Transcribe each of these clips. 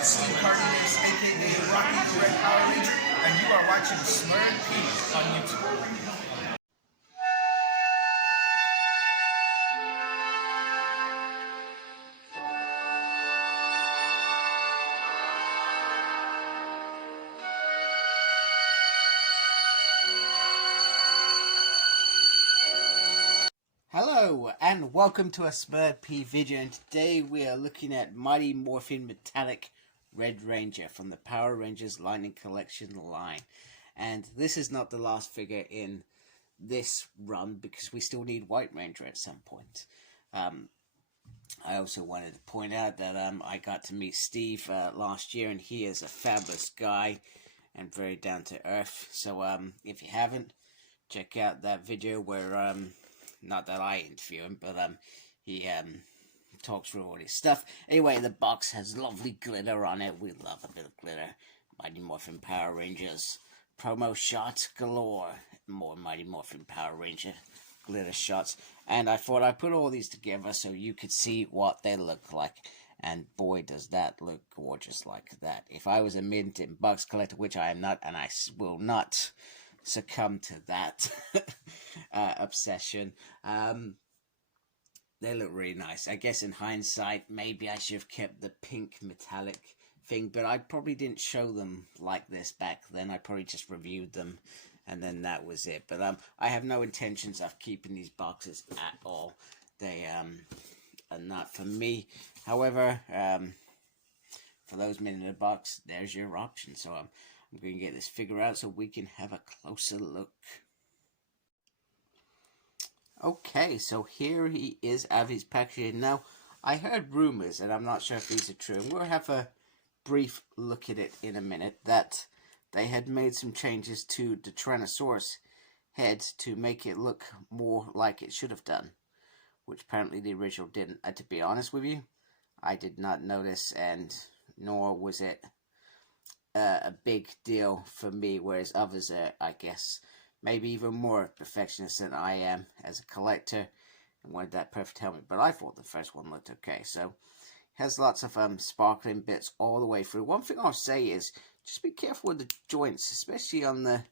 aka Rocky the Red Power Ranger, and you are watching Smurd P on YouTube. Hello and welcome to a Smurd P video, and today we are looking at Mighty Morphin Metallic Red Ranger from the Power Rangers Lightning Collection line. And this is not the last figure in this run because we still need White Ranger at some point. I also wanted to point out that I got to meet Steve last year, and he is a fabulous guy and very down to earth. So if you haven't, check out that video where not that I interview him, but he talks through all his stuff. Anyway, the box has lovely glitter on it. We love a bit of glitter. Mighty Morphin Power Rangers promo shots galore. More Mighty Morphin Power Ranger glitter shots. And I thought I'd put all these together so you could see what they look like. And boy, does that look gorgeous like that. If I was a mint in box collector, which I am not, and I will not succumb to that obsession. They look really nice. I guess in hindsight, maybe I should have kept the pink metallic thing, but I probably didn't show them like this back then. I probably just reviewed them, and then that was it. But I have no intentions of keeping these boxes at all. They are not for me. However, for those men in the box, there's your option. So I'm going to get this figure out so we can have a closer look. Okay, so here he is out of his packaging. Now, I heard rumors, and I'm not sure if these are true, and we'll have a brief look at it in a minute, that they had made some changes to the Tyrannosaurus head to make it look more like it should have done, which apparently the original didn't. To be honest with you, I did not notice, and nor was it a big deal for me, whereas others are, I guess, maybe even more perfectionist than I am as a collector and wanted that perfect helmet. But I thought the first one looked okay. So it has lots of sparkling bits all the way through. One thing I'll say is just be careful with the joints, especially on the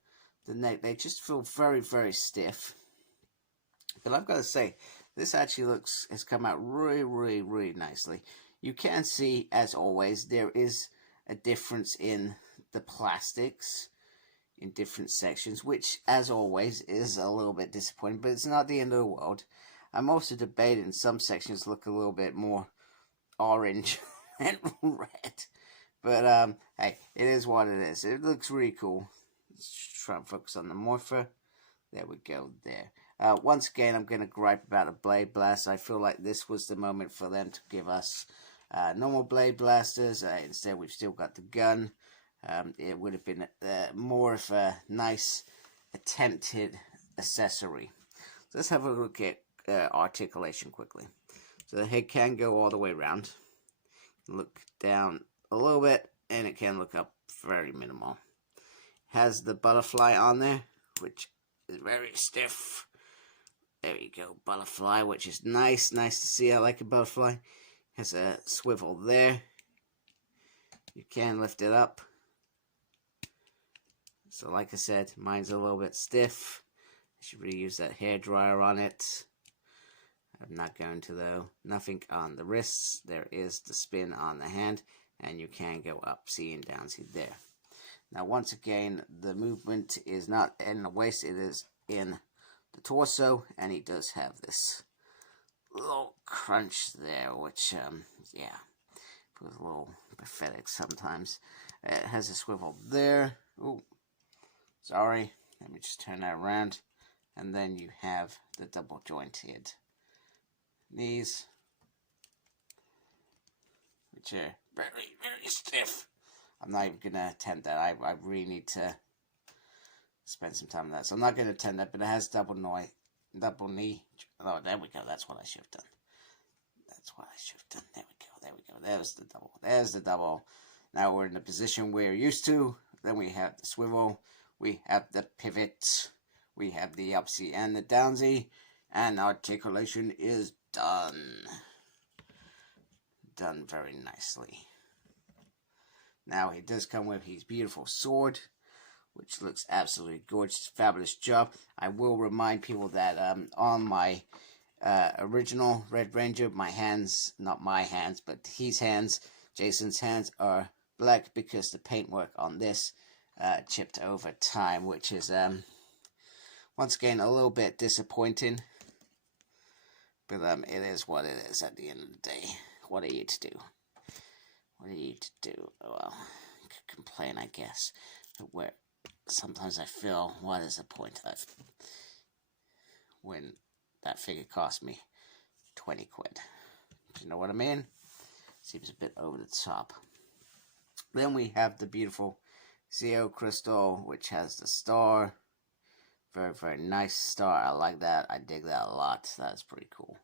neck. They just feel very, very stiff. But I've got to say, this actually has come out really, really, really nicely. You can see, as always, there is a difference in the plastics in different sections, which, as always, is a little bit disappointing, but it's not the end of the world. I'm also debating some sections look a little bit more orange and red, but hey, it is what it is. It looks really cool. Let's try and focus on the Morpher. There we go, there. Once again, I'm going to gripe about the Blade Blast. I feel like this was the moment for them to give us normal Blade Blasters. Instead, we've still got the gun. It would have been more of a nice attempted accessory. So let's have a look at articulation quickly. So the head can go all the way around. Look down a little bit, and it can look up very minimal. Has the butterfly on there, which is very stiff. There you go, butterfly, which is nice to see. I like a butterfly. Has a swivel there. You can lift it up. So like I said, mine's a little bit stiff. I should really use that hairdryer on it. I'm not going to though. Nothing on the wrists. There is the spin on the hand, and you can go up, see, and down, see there. Now once again, the movement is not in the waist, it is in the torso, and he does have this little crunch there, which yeah, feels a little pathetic sometimes. It has a swivel there. Oh, sorry, let me just turn that around. And then you have the double jointed knees, which are very, very stiff. I'm not even going to attempt that. I really need to spend some time on that. So I'm not going to attempt that, but it has double knee. Oh, there we go. That's what I should have done. That's what I should have done. There we go. There we go. There's the double. There's the double. Now we're in the position we're used to. Then we have the swivel. We have the pivot. We have the upsy and the downsy. And articulation is done. Done very nicely. Now, he does come with his beautiful sword, which looks absolutely gorgeous. Fabulous job. I will remind people that on my original Red Ranger, my hands, not my hands, but his hands, Jason's hands, are black because the paintwork on this chipped over time, which is once again a little bit disappointing, but it is what it is at the end of the day. What are you to do? What are you to do? Well, I could complain, I guess, but where sometimes I feel, what is the point of when that figure cost me 20 quid? You know what I mean? Seems a bit over the top. Then we have the beautiful Zeo crystal, which has the star. Very, very nice star. I like that. I dig that a lot. That's pretty cool.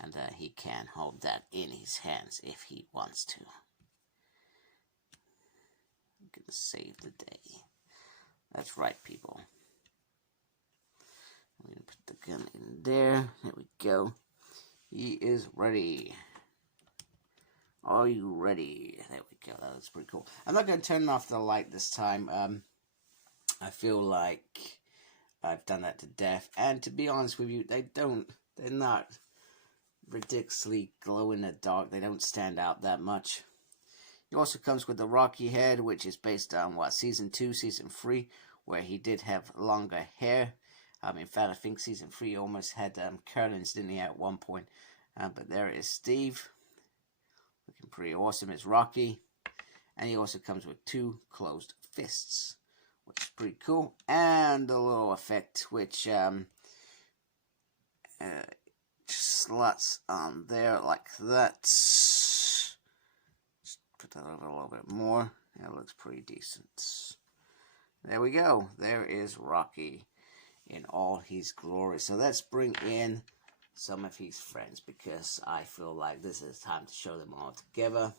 And he can hold that in his hands if he wants to. I'm gonna save the day. That's right, people. I'm gonna put the gun in there. There we go. He is ready. Are you ready? There we go. That's pretty cool. I'm not gonna turn off the light this time. I feel like I've done that to death. And to be honest with you, they're not ridiculously glow in the dark. They don't stand out that much. He also comes with the Rocky head, which is based on season 2, season 3, where he did have longer hair. In fact, I think season 3 almost had curlings, didn't he, at one point? But there is Steve, looking pretty awesome. It's Rocky, and he also comes with 2 closed fists, which is pretty cool, and a little effect which slots on there like that. Just put that over a little bit more. It looks pretty decent. There we go. There is Rocky in all his glory. So let's bring in some of his friends, because I feel like this is time to show them all together.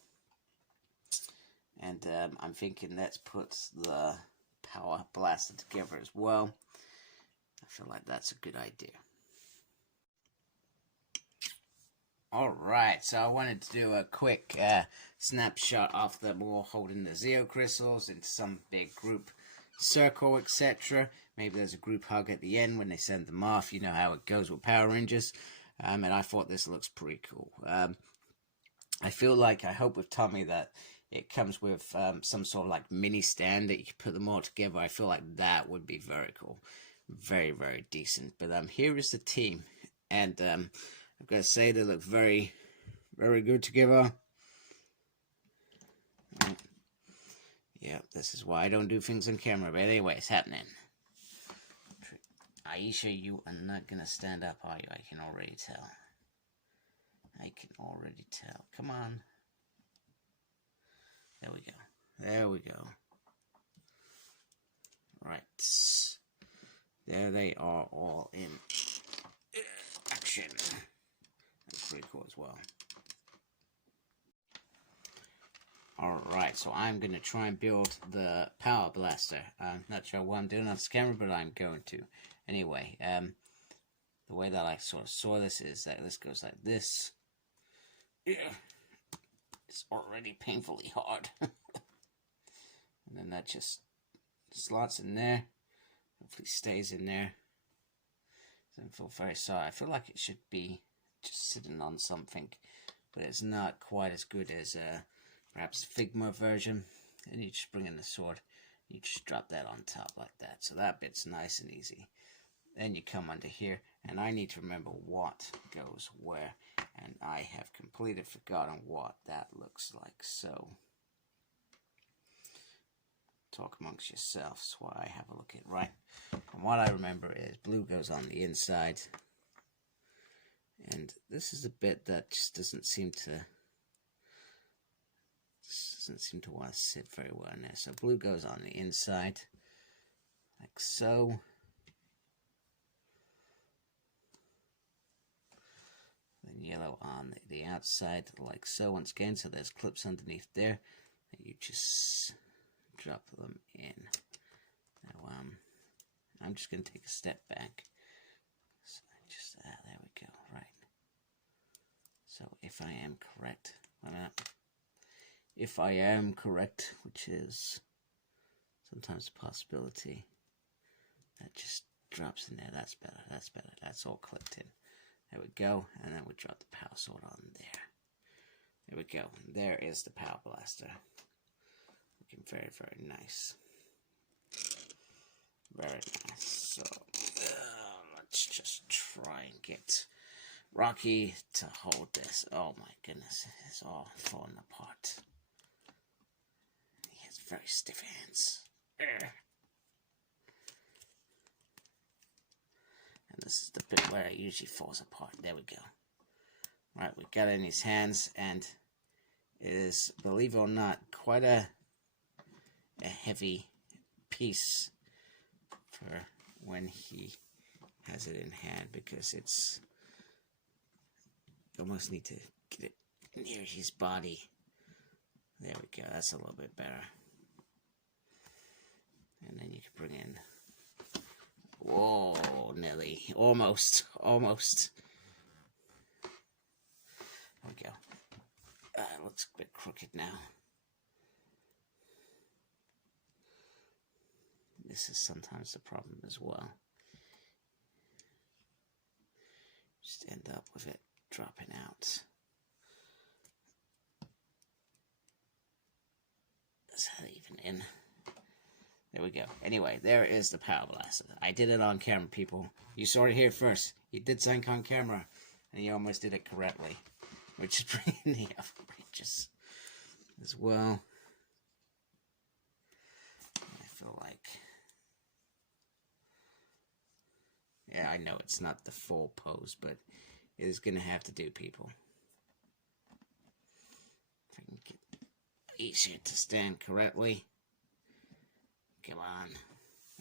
And I'm thinking let's put the Power Blaster together as well. I feel like that's a good idea. Alright, so I wanted to do a quick snapshot of them all holding the Zeo crystals into some big group circle, etc. Maybe there's a group hug at the end when they send them off. You know how it goes with Power Rangers. And I thought this looks pretty cool. I feel like, I hope with Tommy that it comes with some sort of like mini stand that you can put them all together. I feel like that would be very cool. Very, very decent. But here is the team. And I've got to say they look very, very good together. Yeah, this is why I don't do things on camera. But anyway, it's happening. Aisha, you are not going to stand up, are you? I can already tell. I can already tell. Come on. There we go. There we go. Right. There they are all in action. That's pretty cool as well. Alright, so I'm going to try and build the Power Blaster. I'm not sure what I'm doing on this camera, but I'm going to. Anyway, the way that I sort of saw this is that this goes like this. Yeah. It's already painfully hard. And then that just slots in there. Hopefully stays in there. Doesn't feel very sorry. I feel like it should be just sitting on something, but it's not quite as good as perhaps Figma version. And you just bring in the sword. You just drop that on top like that. So that bit's nice and easy. Then you come under here, and I need to remember what goes where, and I have completely forgotten what that looks like. So talk amongst yourselves while I have a look at it. Right. And what I remember is blue goes on the inside, and this is a bit that just doesn't seem to want to sit very well in there. So blue goes on the inside, like so. Then yellow on the outside, like so. Once again, so there's clips underneath there, and you just drop them in. Now, I'm just going to take a step back. So just there we go. Right. So if I am correct, if I am correct, which is sometimes a possibility. That just drops in there. That's better. That's better. That's all clipped in. There we go. And then we drop the power sword on there. There we go. There is the power blaster. Looking very, very nice. Very nice. So, let's just try and get Rocky to hold this. Oh my goodness. It's all falling apart. He has very stiff hands. And this is the bit where it usually falls apart. There we go. Right, we got it in his hands, and it is, believe it or not, quite a heavy piece for when he has it in hand, because it's, you almost need to get it near his body. There we go. That's a little bit better. And then you can bring in, whoa, Nelly, almost. There we go. It looks a bit crooked now. This is sometimes the problem as well. Just end up with it dropping out. Is that even in? There we go. Anyway, there is the power blaster. I did it on camera, people. You saw it here first. He did sync on camera, and he almost did it correctly, which is pretty outrageous as well. I feel like, yeah, I know it's not the full pose, but it is going to have to do, people. If I can get easier to stand correctly. Come on.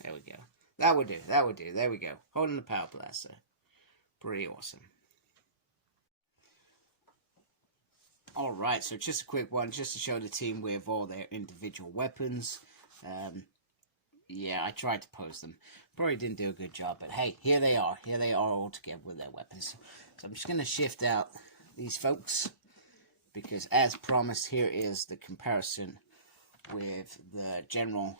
There we go. That would do. That would do. There we go. Holding the power blaster. Pretty awesome. Alright, so just a quick one, just to show the team with all their individual weapons. Yeah, I tried to pose them. Probably didn't do a good job, but hey, here they are. Here they are all together with their weapons. So I'm just going to shift out these folks, because as promised, here is the comparison with the general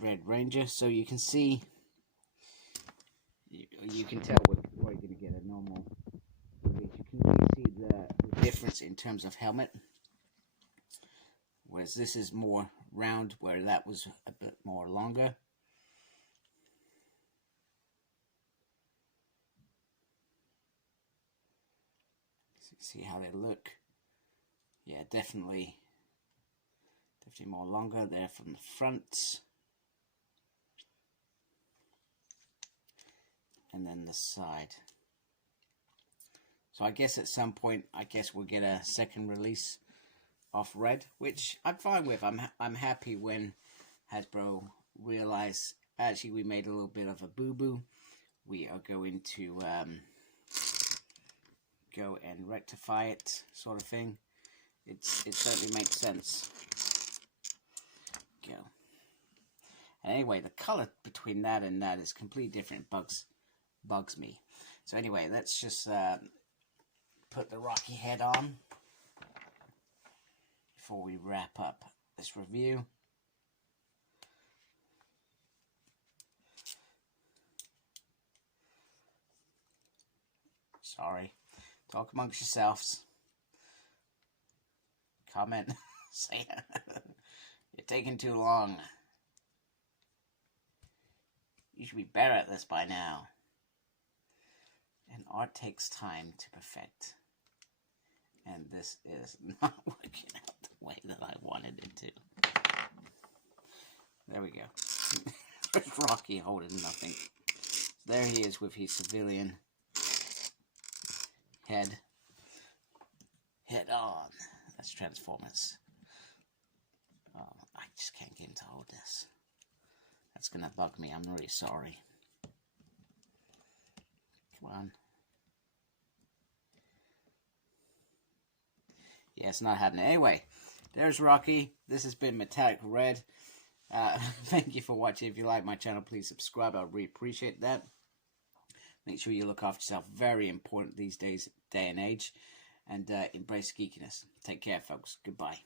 Red Ranger. So you can see, you can tell we're probably going to get a normal. You can really see the difference in terms of helmet, whereas this is more round, where that was a bit more longer. So you see how they look. Yeah, definitely more longer there from the front, and then the side. So I guess at some point, I guess we'll get a second release of Red, which I'm fine with. I'm happy when Hasbro realize, actually, we made a little bit of a boo-boo. We are going to go and rectify it, sort of thing. It certainly makes sense. Go. And anyway, the color between that and that is completely different. Bugs me. So anyway, let's just put the Rocky head on before we wrap up this review. Sorry. Talk amongst yourselves. Comment. Say you're taking too long. You should be better at this by now. And art takes time to perfect. And this is not working out the way that I wanted it to. There we go. There's Rocky holding nothing. There he is with his civilian head on. That's Transformers. I just can't get him to hold this. That's gonna bug me. I'm really sorry. Come on. Yeah, it's not happening. Anyway, there's Rocky. This has been Metallic Red. Thank you for watching. If you like my channel, please subscribe. I really appreciate that. Make sure you look after yourself. Very important these days, day and age. and embrace geekiness. Take care, folks. Goodbye.